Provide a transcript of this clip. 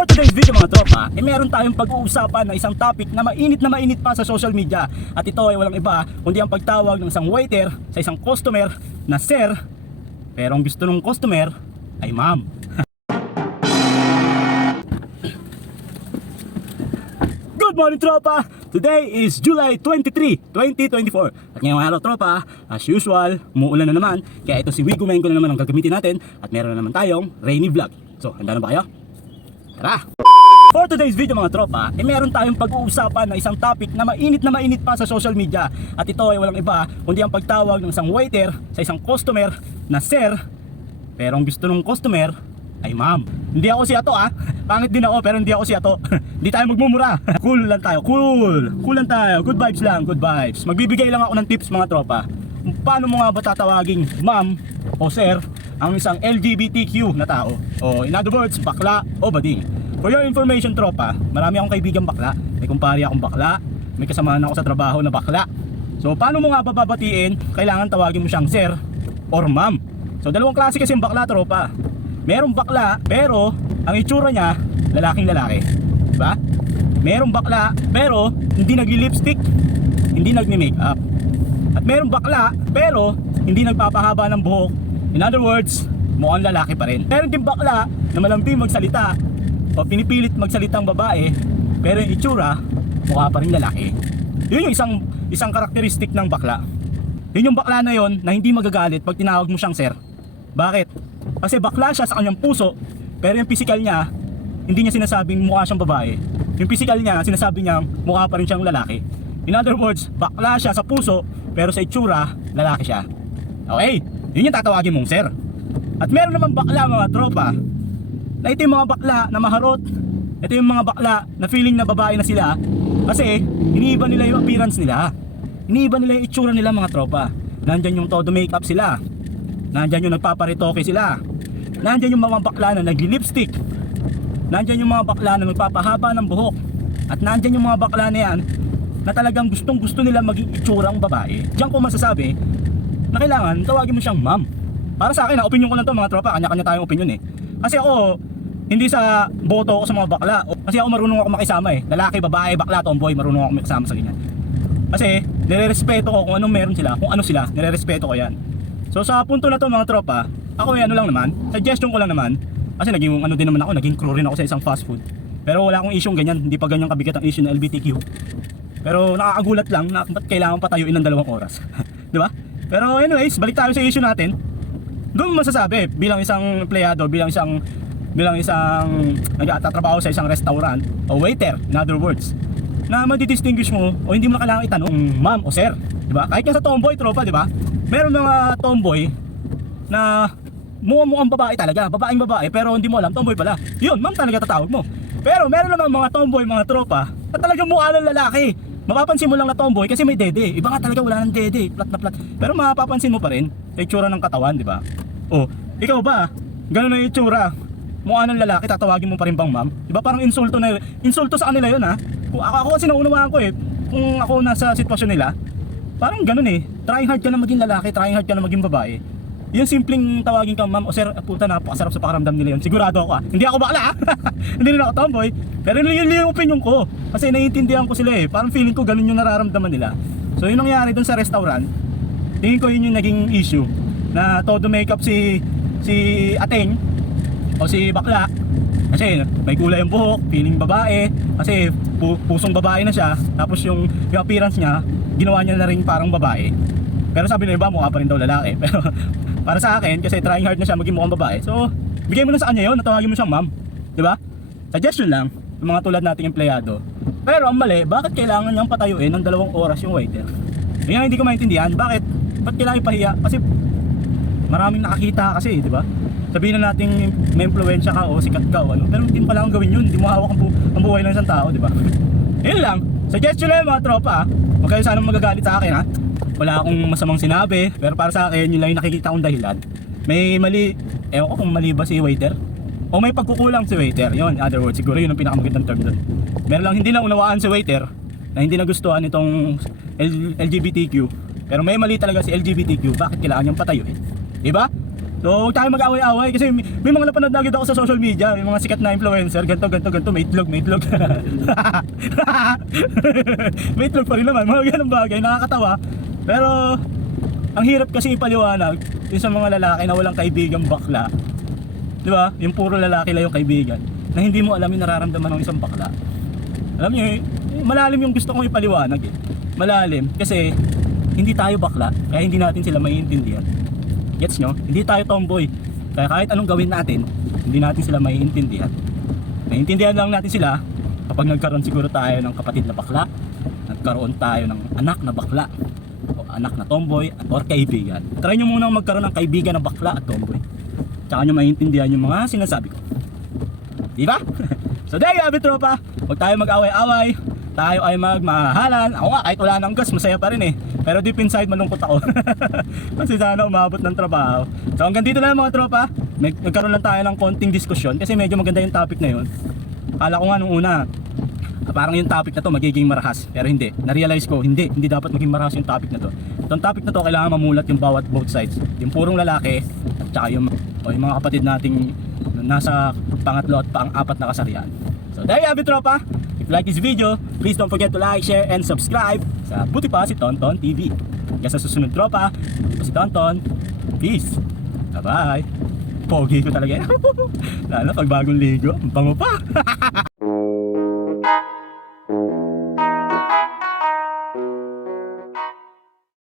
For today's video mga tropa, eh meron tayong pag-uusapan na isang topic na mainit na mainit pa sa social media. At ito ay walang iba kundi ang pagtawag ng isang waiter sa isang customer na sir, pero ang gusto ng customer ay ma'am. Good morning tropa! Today is July 23, 2024 At ngayong araw tropa, as usual, umuulan na naman Kaya ito si Wigo Mengo na naman ang gagamitin natin At meron na naman tayong rainy vlog So, handa na ba kayo? Tara! For today's video mga tropa, eh meron tayong pag-uusapan na isang topic na mainit na mainit pa sa social media. At ito ay walang iba kundi ang pagtawag ng isang waiter sa isang customer na sir Pero ang gusto ng customer ay ma'am. Hindi ako si Ato ah. Pangit din ako pero hindi ako si Ato. Hindi tayo magmumura. Cool lang tayo, cool. Cool lang tayo, good vibes lang, good vibes. Magbibigay lang ako ng tips mga tropa. Paano mo nga ba tatawaging ma'am o sir ang isang LGBTQ na tao. O in other words, bakla o bading. For your information tropa, marami akong kaibigan bakla. May kumpare akong bakla. May kasamahan ako sa trabaho na bakla. So paano mo nga bababatiin, kailangan tawagin mo siyang sir or ma'am. So dalawang klase kasi yung bakla tropa. Merong bakla pero ang itsura niya lalaking lalaki. Diba? Merong bakla pero hindi nagli-lipstick, hindi nagme-makeup. At merong bakla pero hindi nagpapahaba ng buhok. In other words, mukhang lalaki pa rin. Meron din bakla na malambing magsalita o pinipilit magsalitang babae pero yung itsura mukha pa rin lalaki. Yun yung isang isang karakteristik ng bakla. Yun yung bakla na yon na hindi magagalit pag tinawag mo siyang sir. Bakit? Kasi bakla siya sa kanyang puso, pero yung physical niya, hindi niya sinasabing mukha siyang babae. Yung physical niya, sinasabi niya mukha pa rin siyang lalaki. In other words, bakla siya sa puso, pero sa itsura, lalaki siya. Okay, yun yung tatawagin mong sir. At meron naman bakla mga tropa, na ito yung mga bakla na maharot, ito yung mga bakla na feeling na babae na sila, kasi iniiba nila yung appearance nila. Iniiba nila yung itsura nila mga tropa. Nandyan yung todo makeup sila. Nandyan yung nagpaparitoke sila. Nandyan yung mga bakla na nagli-lipstick. Nandyan yung mga bakla na nagpapahaba ng buhok. At nandyan yung mga bakla na yan na talagang gustong gusto nila maging itsurang babae. Diyan ko masasabi na kailangan tawagin mo siyang ma'am. Para sa akin, na opinion ko lang to mga tropa, kanya-kanya tayong opinion eh. Kasi ako, hindi sa boto ako sa mga bakla. Kasi ako marunong ako makisama eh. Lalaki, babae, bakla, tomboy, marunong ako makisama sa ganyan. Kasi nire-respeto ko kung anong meron sila, kung ano sila, nire-respeto ko yan. So sa punto na to mga tropa, ako ay ano lang naman, suggestion ko lang naman, kasi naging ano din naman ako, naging crew rin ako sa isang fast food. Pero wala akong issue ganyan, hindi pa ganyan kabigat ang issue ng LGBTQ. Pero nakakagulat lang na ba't kailangan patayuin ng dalawang oras. Di ba? Pero anyways, balik tayo sa issue natin. Doon masasabi bilang isang empleyado, bilang isang bilang isang nagtatrabaho sa isang restaurant o waiter, in other words, na madidistinguish mo o hindi mo na kailangan itanong ma'am o sir, di ba? Kahit nga sa tomboy tropa, di ba? Meron mga tomboy na mukhang mukhang babae talaga, babaeng babae pero hindi mo alam tomboy pala. Yun, ma'am talaga tatawag mo. Pero meron naman mga tomboy, mga tropa na talagang mukha ng lalaki. Mapapansin mo lang na tomboy kasi may dede. Iba nga talaga wala ng dede, plat na plat. Pero mapapansin mo pa rin itsura ng katawan, di ba? Oh, ikaw ba? Ganun na itsura. Mukha ng lalaki, tatawagin mo pa rin bang ma'am? Di ba parang insulto na insulto sa kanila yun ha? Kung ako, ako kasi naunawaan ko eh, kung ako nasa sitwasyon nila, parang ganun eh. Trying hard ka na maging lalaki, trying hard ka na maging babae. Yung simpleng tawagin ka ma'am o sir, ah, puta napakasarap sa pakaramdam nila yun. Sigurado ako ah. Hindi ako bakla ah. Hindi rin ako tomboy. Pero yun, yun yung opinion ko. Kasi naiintindihan ko sila eh. Parang feeling ko ganun yung nararamdaman nila. So yun nangyari dun sa restaurant. Tingin ko yun yung naging issue. Na todo makeup si si Ateng o si Bakla. Kasi may kulay yung buhok, feeling babae. Kasi pu- pusong babae na siya. Tapos yung, yung appearance niya, ginawa niya na rin parang babae. Pero sabi ng iba, mukha pa rin daw lalaki. Pero para sa akin, kasi trying hard na siya maging mukhang babae. So, bigay mo na sa kanya yun, natawagin mo siyang ma'am. Di ba? Suggestion lang, yung mga tulad nating empleyado. Pero ang mali, bakit kailangan niyang patayuin ng dalawang oras yung waiter? Yun hindi ko maintindihan. Bakit? Ba't kailangan ipahiya? Kasi maraming nakakita kasi, di ba? Sabihin na natin may impluwensya ka o sikat ka o ano. Pero hindi mo kailangan gawin yun. Hindi mo hawak ang, bu- ang buhay ng isang tao, di ba? Yun lang. Suggestion lang mga tropa. ah. Huwag kayo sanang magagalit sa akin ha. Wala akong masamang sinabi. Pero para sa akin, yun lang yung nakikita kong dahilan. May mali, ewan ko kung mali ba si waiter. O may pagkukulang si waiter. Yun, other words, siguro yun ang pinakamagandang term doon. Meron lang hindi lang unawaan si waiter na hindi nagustuhan itong L- LGBTQ. Pero may mali talaga si LGBTQ. Bakit kailangan niyang patayuin? Diba? So, huwag tayo mag-away-away kasi may, may mga napanood na agad ako sa social media, may mga sikat na influencer, ganto, ganto, ganto, may itlog, may itlog. may itlog pa rin naman, mga ganong bagay, nakakatawa. Pero, ang hirap kasi ipaliwanag yung sa mga lalaki na walang kaibigang bakla. Di ba? Yung puro lalaki lang yung kaibigan. Na hindi mo alam yung nararamdaman ng isang bakla. Alam niyo, eh, malalim yung gusto kong ipaliwanag eh. Malalim kasi hindi tayo bakla, kaya hindi natin sila maiintindihan. Gets nyo? Hindi tayo tomboy. Kaya kahit anong gawin natin, hindi natin sila maiintindihan. Naiintindihan lang natin sila kapag nagkaroon siguro tayo ng kapatid na bakla, nagkaroon tayo ng anak na bakla, anak na tomboy, or kaibigan. Try nyo muna magkaroon ng kaibigan na bakla at tomboy. Tsaka nyo maiintindihan yung mga sinasabi ko. Di ba? so there you have it, tropa. Huwag tayo mag-away-away. Tayo ay magmahalan. Ako nga, kahit wala nang gas, masaya pa rin eh. Pero deep inside, malungkot ako. kasi sana umabot ng trabaho. So hanggang dito lang mga tropa. Nagkaroon lang tayo ng konting diskusyon kasi medyo maganda yung topic na yun. Kala ko nga nung una, parang yung topic na to magiging marahas. Pero hindi. Na-realize ko, hindi. Hindi dapat maging marahas yung topic na to. Itong topic na to, kailangan mamulat yung bawat both sides. Yung purong lalaki, at saka yung, o yung mga kapatid nating nasa pangatlo at pang-apat na kasarian. So there you have it, tropa. If you like this video, please don't forget to like, share, and subscribe sa Buti pa si Tonton TV. Hanggang sa susunod, tropa. Ito si Tonton. Peace. Bye-bye. Pogi ko talaga. Lalo pag bagong ligo, ang bango pa.